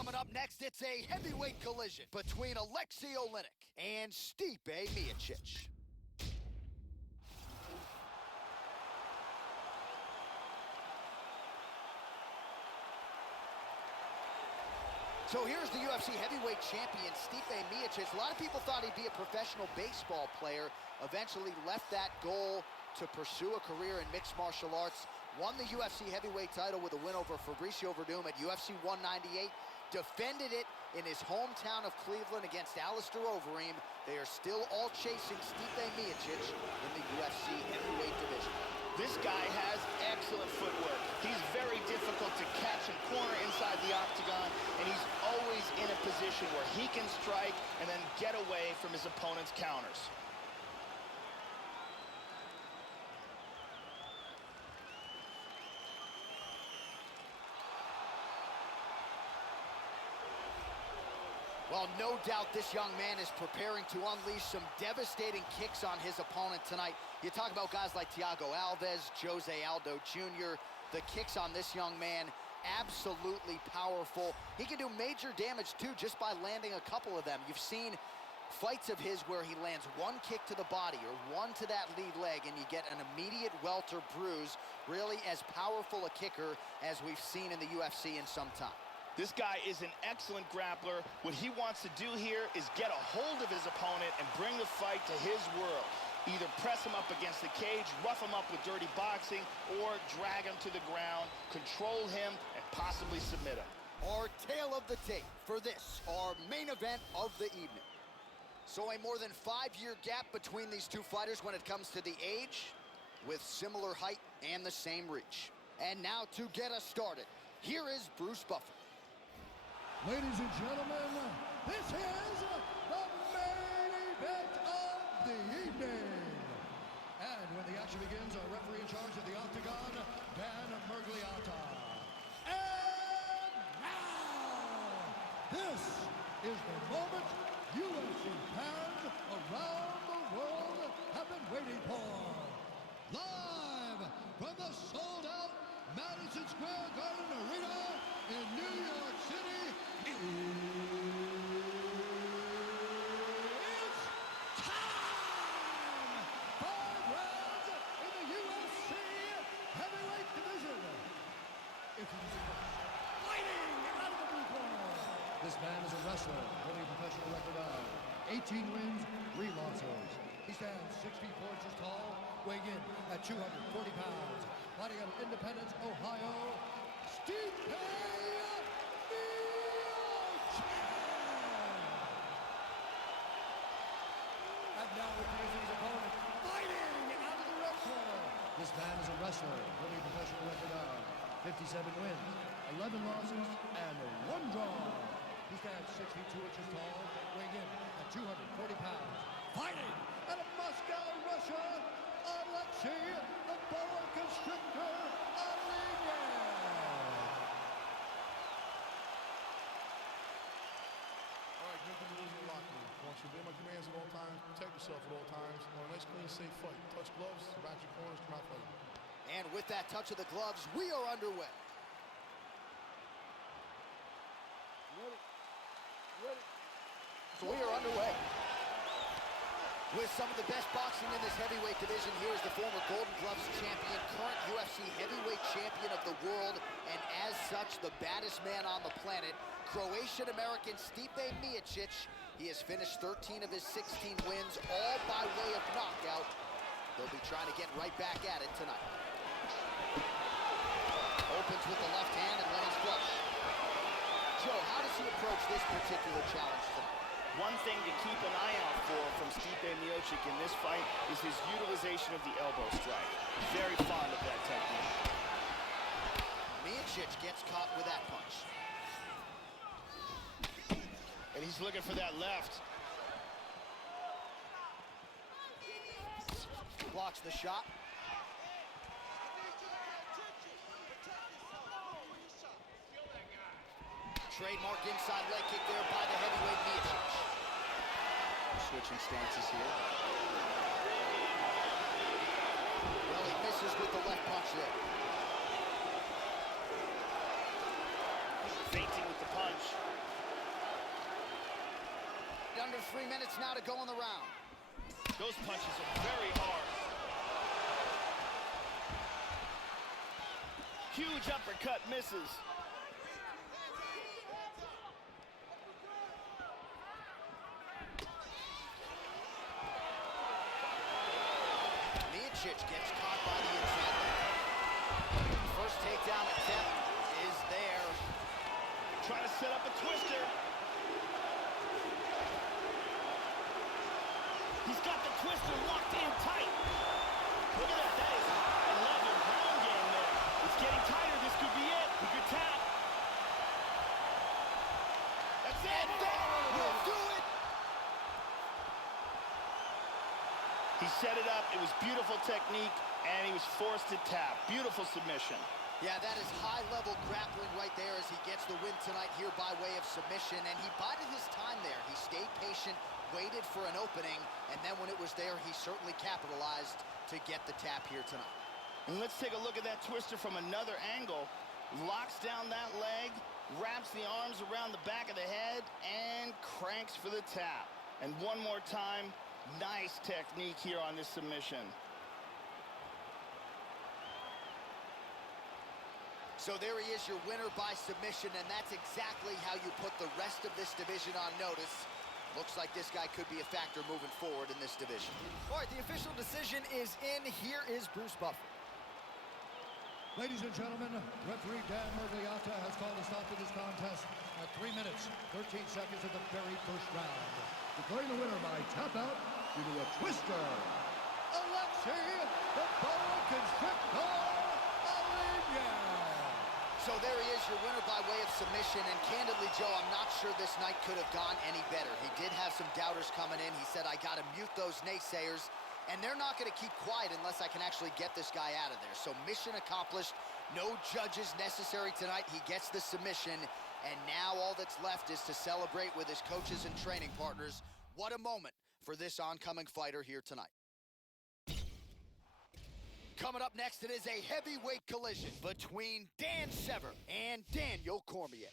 Coming up next, it's a heavyweight collision between Alexei Oleinik and Stipe Miocic. So here's the UFC heavyweight champion, Stipe Miocic. A lot of people thought he'd be a professional baseball player. Eventually left that goal to pursue a career in mixed martial arts. Won the UFC heavyweight title with a win over Fabricio Verdum at UFC 198. Defended it in his hometown of Cleveland against Alistair Overeem. They are still all chasing Stipe Miocic in the UFC heavyweight division. This guy has excellent footwork. He's very difficult to catch and corner inside the octagon, and he's always in a position where he can strike and then get away from his opponent's counters. Well, no doubt this young man is preparing to unleash some devastating kicks on his opponent tonight. You talk about guys like Thiago Alves, Jose Aldo Jr. The kicks on this young man, absolutely powerful. He can do major damage, too, just by landing a couple of them. You've seen fights of his where he lands one kick to the body or one to that lead leg, and you get an immediate welter bruise. Really as powerful a kicker as we've seen in the UFC in some time. This guy is an excellent grappler. What he wants to do here is get a hold of his opponent and bring the fight to his world. Either press him up against the cage, rough him up with dirty boxing, or drag him to the ground, control him, and possibly submit him. Our tale of the tape for this, our main event of the evening. So a more than 5-year gap between these two fighters when it comes to the age, with similar height and the same reach. And now to get us started, here is Bruce Buffer. Ladies and gentlemen, this is the main event of the evening. And when the action begins, our referee in charge of the octagon, Dan Mergliata. And now, this is the moment UFC fans around the world have been waiting for. Live from the sold-out Madison Square Garden Arena in New York City, it's time! 5 rounds in the UFC heavyweight division. Introducing fighting out of the blue corner. This man is a wrestler, holding a professional record of 18 wins, 3 losses. He stands 6 feet 4 inches tall, weighing in at 240 pounds. Fighting out of Independence, Ohio, Stipe Miocic! And now introducing his opponent, fighting out of the red corner. This man is a wrestler, holding a professional record of 57 wins, 11 losses, and 1 draw. He stands 6 feet 2 inches tall, weighing in at 240 pounds. Fighting out of Moscow, Russia, Alexei the Boa Constrictor Oleinik. All right, good to lose in the locker room. I want you to obey my commands at all times, protect yourself at all times. I want a nice, clean, safe fight. Touch gloves, back your corners, come out fighting. And with that touch of the gloves, we are underway. Ready? So we are underway. With some of the best boxing in this heavyweight division, here is the former Golden Gloves champion, current UFC heavyweight champion of the world, and as such, the baddest man on the planet, Croatian-American Stipe Miocic. He has finished 13 of his 16 wins, all by way of knockout. They'll be trying to get right back at it tonight. Opens with the left hand and lands flush. Joe, how does he approach this particular challenge tonight? One thing to keep an eye out for from Stipe Miocic in this fight is his utilization of the elbow strike. Very fond of that technique. Miocic gets caught with that punch. And he's looking for that left. Blocks the shot. Trademark inside leg kick there by the heavyweight Miocic. Switching stances here. Well, he misses with the left punch there. feinting with the punch. Under 3 minutes now to go in the round. Those punches are very hard. Huge uppercut misses. Gets caught by the inside leg. First takedown attempt is there. Trying to set up a twister. He's got the twister locked in tight. Look at that. That is high-level ground game there. It's getting tighter. This could be it. He could tap. That's it. And that will do it. He set it up. It was beautiful technique, and he was forced to tap. Beautiful submission. Yeah, that is high-level grappling right there as he gets the win tonight here by way of submission, and he bided his time there. He stayed patient, waited for an opening, and then when it was there, he certainly capitalized to get the tap here tonight. And let's take a look at that twister from another angle. Locks down that leg, wraps the arms around the back of the head, and cranks for the tap. And one more time. Nice technique here on this submission. So there he is, your winner by submission, and that's exactly how you put the rest of this division on notice. Looks like this guy could be a factor moving forward in this division. All right, the official decision is in. Here is Bruce Buffer. Ladies and gentlemen, referee Dan Murgliata has called a stop to this contest at 3 minutes, 13 seconds of the very first round. Declaring the winner by tap out due to a twister, Alexei the Boa Constrictor Alenia. So there he is, your winner by way of submission, and candidly, Joe, I'm not sure this night could have gone any better. He did have some doubters coming in. He said, I got to mute those naysayers, and they're not going to keep quiet unless I can actually get this guy out of there. So mission accomplished. No judges necessary tonight. He gets the submission, and now all that's left is to celebrate with his coaches and training partners. What a moment for this oncoming fighter here tonight. Coming up next, it is a heavyweight collision between Dan Severn and Daniel Cormier.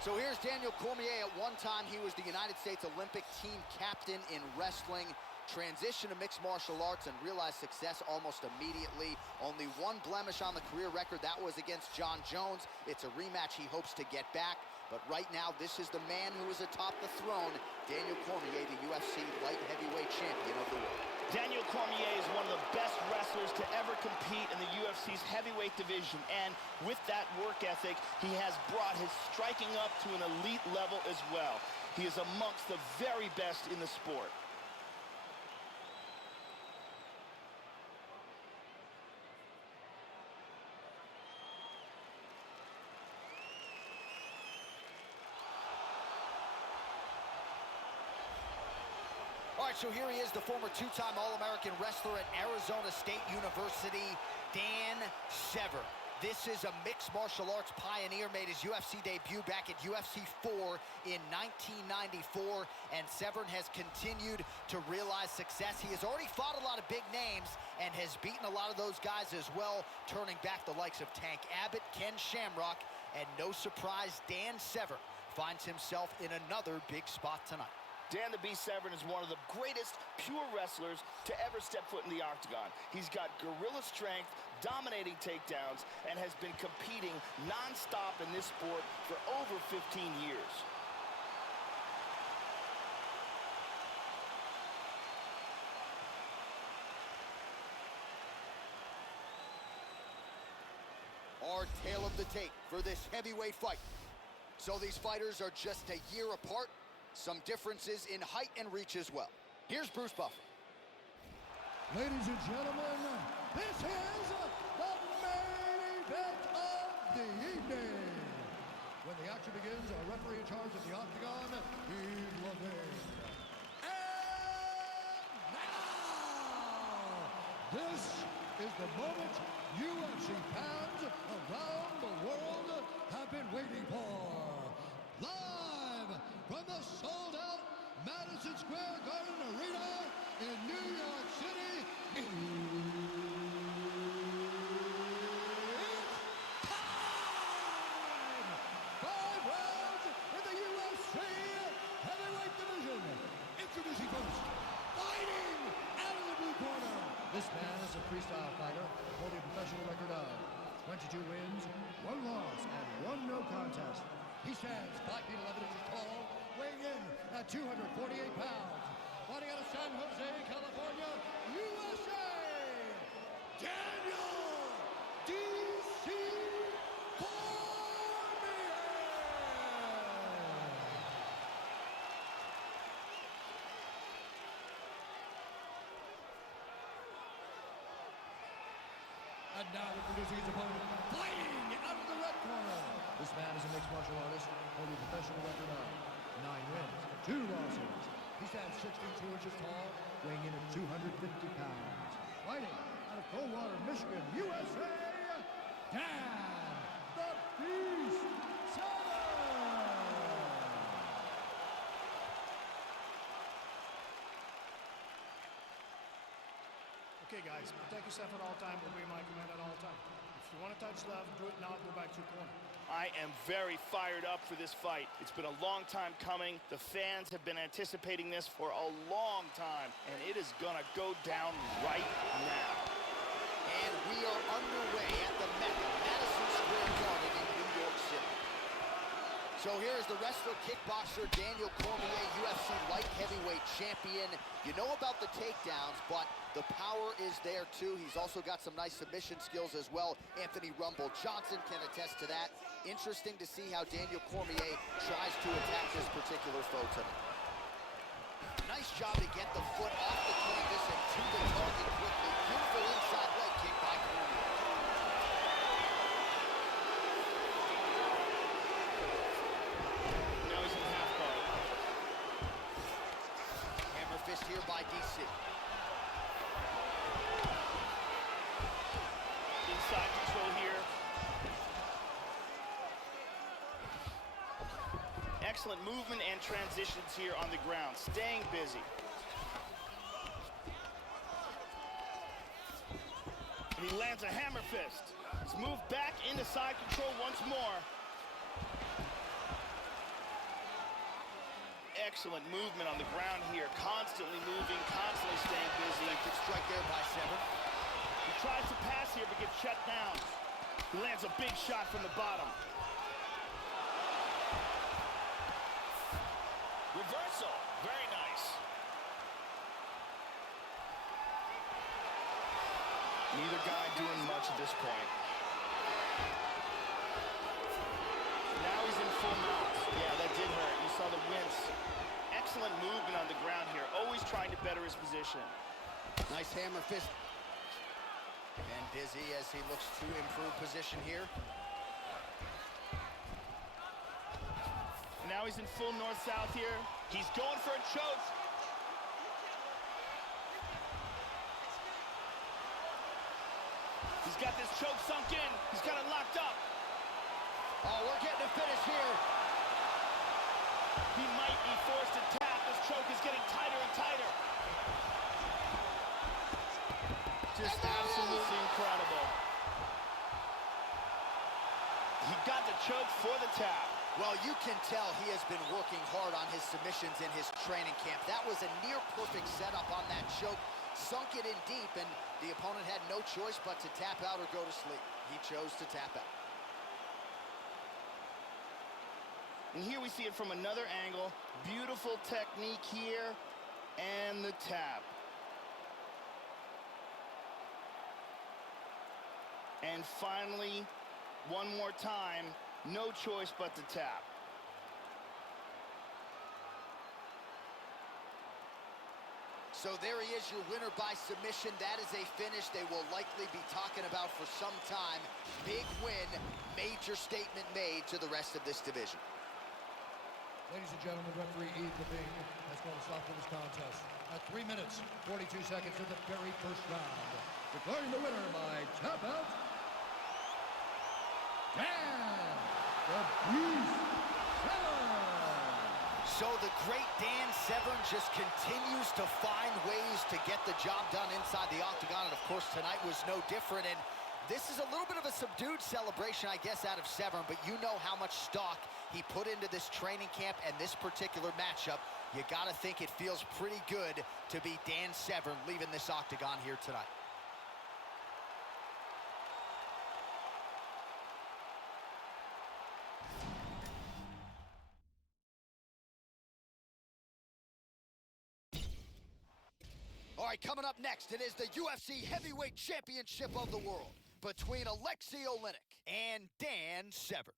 So here's Daniel Cormier. At one time, he was the United States Olympic team captain in wrestling, transitioned to mixed martial arts, and realized success almost immediately. Only one blemish on the career record. That was against John Jones. It's a rematch he hopes to get back. But right now, this is the man who is atop the throne, Daniel Cormier, the UFC light heavyweight champion of the world. Daniel Cormier is one of the best wrestlers to ever compete in the UFC's heavyweight division, and with that work ethic, he has brought his striking up to an elite level as well. He is amongst the very best in the sport. All right, so here he is, the former two-time All-American wrestler at Arizona State University, Dan Severn. This is a mixed martial arts pioneer, made his UFC debut back at UFC 4 in 1994, and Severn has continued to realize success. He has already fought a lot of big names and has beaten a lot of those guys as well, turning back the likes of Tank Abbott, Ken Shamrock, and no surprise, Dan Severn finds himself in another big spot tonight. Dan the Beast Severn is one of the greatest pure wrestlers to ever step foot in the octagon. He's got gorilla strength, dominating takedowns, and has been competing non-stop in this sport for over 15 years. Our tale of the tape for this heavyweight fight. So these fighters are just a year apart. Some differences in height and reach as well. Here's Bruce Buffer. Ladies and gentlemen, this is the main event of the evening. When the action begins, our referee in charge of the octagon, He's Levine. And now, this is the moment UFC fans around the world have been waiting for. Live from the sold-out Madison Square Garden Arena in New York City, it's time! 5 rounds in the UFC heavyweight division. Introducing first, fighting out of the blue corner. This man is a freestyle fighter holding a professional record of 22 wins, 1 loss, and 1 no contest. He stands 5 feet 11 inches tall, weighing in at 248 pounds. Fighting out of San Jose, California, USA, Daniel D.C. Cormier! And now introducing his opponent, fighting out of the red corner. This man is a mixed martial artist, holding a professional record of 9 wins, 2 losses. He stands 62 inches tall, weighing in at 250 pounds. Fighting out of Coldwater, Michigan, USA, Dan the Beast Savage! Okay, guys, protect yourself at all time, obey my command at all time. If you want to touch left, do it now, go back to your corner. I am very fired up for this fight. It's been a long time coming. The fans have been anticipating this for a long time, and it is gonna go down right now. And we are underway at the Mecca, Madison Square Garden in New York City. So here is the wrestler, kickboxer Daniel Cormier, UFC light heavyweight champion. You know about the takedowns, but the power is there too. He's also got some nice submission skills as well. Anthony Rumble Johnson can attest to that. Interesting to see how Daniel Cormier tries to attack this particular foe tonight. Nice job to get the foot off the canvas and to the target quickly. Beautiful inside leg kick by Cormier. Now he's in half guard. Hammer fist here by DC. Inside control here. Excellent movement and transitions here on the ground, staying busy. And he lands a hammer fist. He's moved back into side control once more. Excellent movement on the ground here, constantly moving, constantly staying busy. Good strike there by Sever. He tries to pass here, but gets shut down. He lands a big shot from the bottom. Reversal, very nice. Neither guy doing much at this point. Now he's in full mount. Yeah, that did hurt. You saw the wince. Excellent movement on the ground here, always trying to better his position. Nice hammer fist. And dizzy as he looks to improve position here. Now he's in full north-south here. He's going for a choke. He's got this choke sunk in. He's got it locked up. Oh, we're getting a finish here. He might be forced to tap. This choke is getting tighter and tighter. Just absolutely incredible. He got the choke for the tap. Well, you can tell he has been working hard on his submissions in his training camp. That was a near-perfect setup on that choke. Sunk it in deep, and the opponent had no choice but to tap out or go to sleep. He chose to tap out. And here we see it from another angle. Beautiful technique here, and the tap. And finally, one more time, no choice but to tap. So there he is, your winner by submission. That is a finish they will likely be talking about for some time. Big win, major statement made to the rest of this division. Ladies and gentlemen, referee Yves Levine has called a stop to this contest at 3 minutes, 42 seconds of the very first round. The declaring the winner by tap out, Dan the Beast Severn. So the great Dan Severn just continues to find ways to get the job done inside the octagon, and of course tonight was no different. And this is a little bit of a subdued celebration, I guess, out of Severn, but you know how much stock he put into this training camp and this particular matchup. You gotta think it feels pretty good to be Dan Severn leaving this octagon here tonight. All right, coming up next, it is the UFC Heavyweight Championship of the world between Alexei Oleinik and Dan Severn.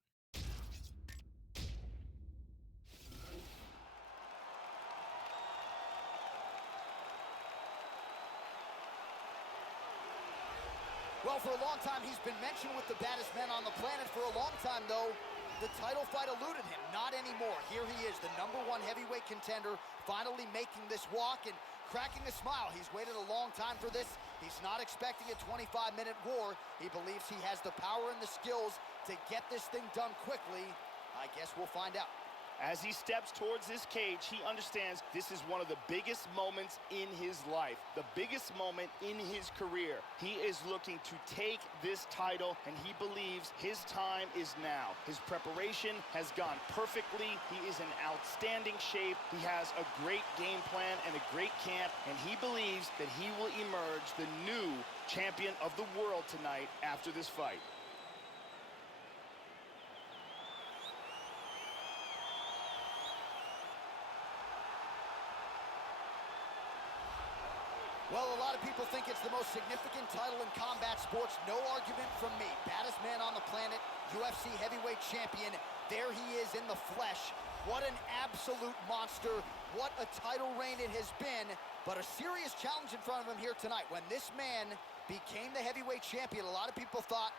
Well, for a long time, he's been mentioned with the baddest men on the planet. For a long time, though, the title fight eluded him. Not anymore. Here he is, the #1 heavyweight contender, finally making this walk and cracking a smile. He's waited a long time for this. He's not expecting a 25-minute war. He believes he has the power and the skills to get this thing done quickly. I guess we'll find out. As he steps towards this cage, he understands this is one of the biggest moments in his life, the biggest moment in his career. He is looking to take this title, and he believes his time is now. His preparation has gone perfectly. He is in outstanding shape. He has a great game plan and a great camp, and he believes that he will emerge the new champion of the world tonight after this fight. Well, a lot of people think it's the most significant title in combat sports. No argument from me. Baddest man on the planet, UFC heavyweight champion. There he is in the flesh. What an absolute monster. What a title reign it has been. But a serious challenge in front of him here tonight. When this man became the heavyweight champion, a lot of people thought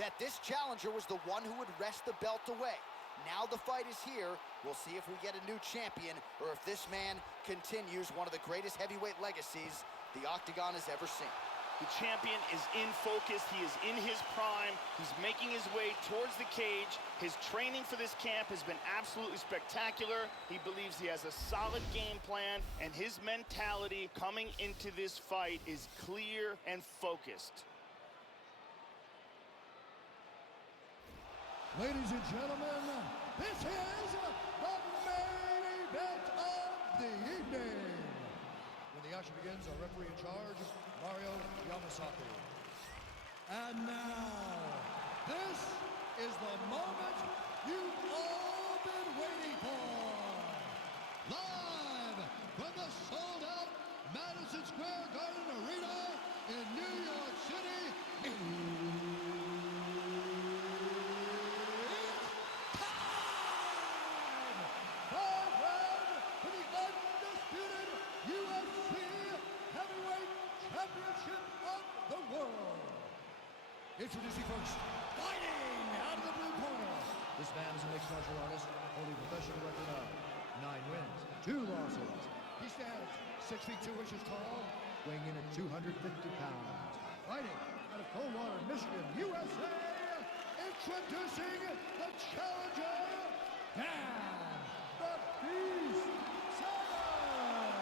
that this challenger was the one who would wrest the belt away. Now the fight is here. We'll see if we get a new champion or if this man continues one of the greatest heavyweight legacies the octagon has ever seen. The champion is in focus. He is in his prime. He's making his way towards the cage. His training for this camp has been absolutely spectacular. He believes he has a solid game plan, and his mentality coming into this fight is clear and focused. Ladies and gentlemen, this is the main event of the evening. When the action begins, our referee in charge, Mario Yamasaki. And now, this is the moment you've all been waiting for. Live from the sold-out Madison Square Garden Arena in New York City. Introducing first, fighting out of the blue corner. This man is a mixed martial artist, holding a professional record of 9 wins, 2 losses. He stands 6 feet 2 inches tall, weighing in at 250 pounds. Fighting out of Coldwater, Michigan, USA. Introducing the challenger, Dan the Beast Severn.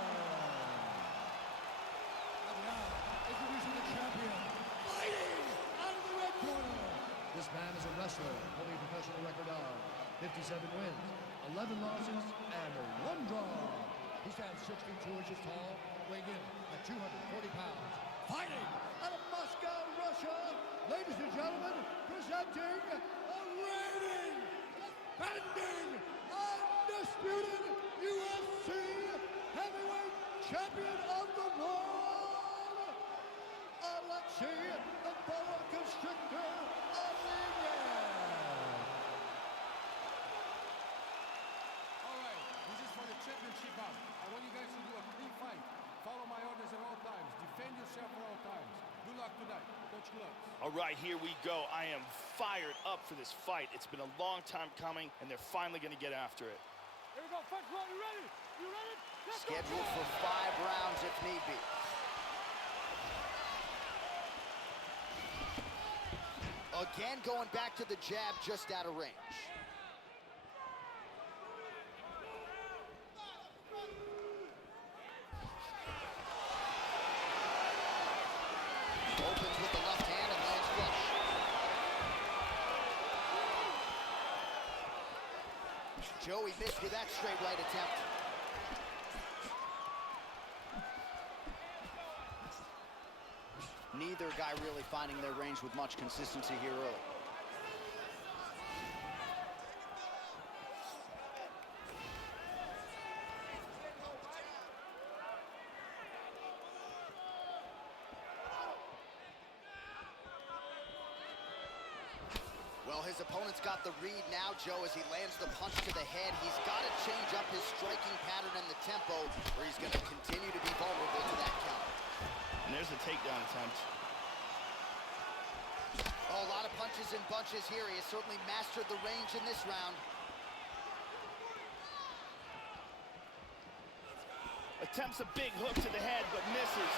And now, introducing the champion, fighting out of the red corner. This man is a wrestler, holding a professional record of 57 wins, 11 losses, and 1 draw. He stands 6 feet 2 inches tall, weighing in at 240 pounds. Fighting out of Moscow, Russia, ladies and gentlemen, presenting a reigning, defending, undisputed UFC heavyweight champion of the world, Alexei the Boa Constrictor Oleinik. All right, this is for the championship bout. I want you guys to do a clean fight. Follow my orders at all times. Defend yourself at all times. Good luck tonight. Touch gloves. All right, here we go. I am fired up for this fight. It's been a long time coming, and they're finally going to get after it. Here we go. First round. You ready? You ready? Let's go. Scheduled for 5 rounds if need be. Again, going back to the jab just out of range. Opens with the left hand and lands flush. Joey missed with that straight right attempt. Neither guy really finding their range with much consistency here early. Well, his opponent's got the read now, Joe, as he lands the punch to the head. He's got to change up his striking pattern and the tempo, or he's going to continue to be vulnerable to that count. And there's a takedown attempt. Oh, a lot of punches and bunches here. He has certainly mastered the range in this round. Attempts a big hook to the head, but misses.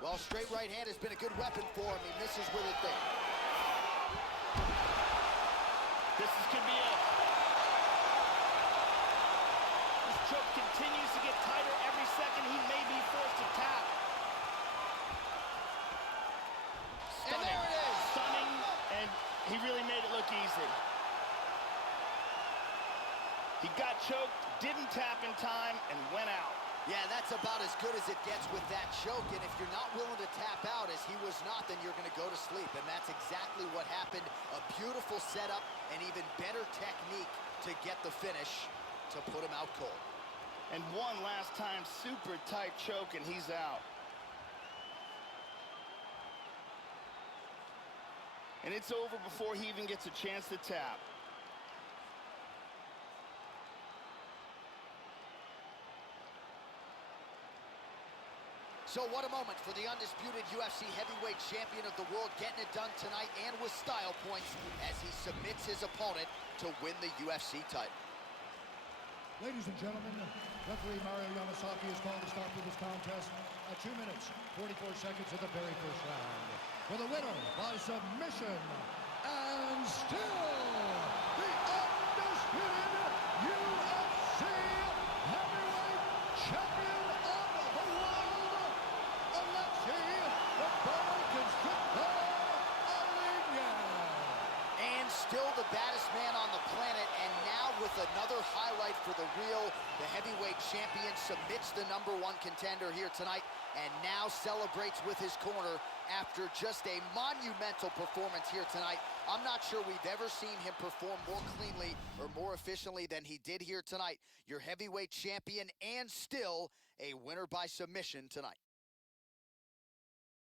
Well, straight right hand has been a good weapon for him. He misses with it there. Could be it. This choke continues to get tighter every second. He may be forced to tap. Stunning. And there it is. Stunning, and he really made it look easy. He got choked, didn't tap in time, and went out. Yeah, that's about as good as it gets with that choke, and if you're not willing to tap out, as he was not, then you're going to go to sleep, and that's exactly what happened. A beautiful setup, and even better technique to get the finish to put him out cold. And one last time, super tight choke, and he's out. And it's over before he even gets a chance to tap. So what a moment for the undisputed UFC heavyweight champion of the world, getting it done tonight and with style points as he submits his opponent to win the UFC title. Ladies and gentlemen, referee Mario Yamasaki has called a stop to this contest at 2 minutes, 44 seconds of the very first round. For the winner by submission, and still the undisputed UFC heavyweight champion of the world, and still the baddest man on the planet, and now with another highlight for the real, the heavyweight champion submits the #1 contender here tonight, and now celebrates with his corner after just a monumental performance here tonight. I'm not sure we've ever seen him perform more cleanly or more efficiently than he did here tonight. Your heavyweight champion, and still a winner by submission tonight.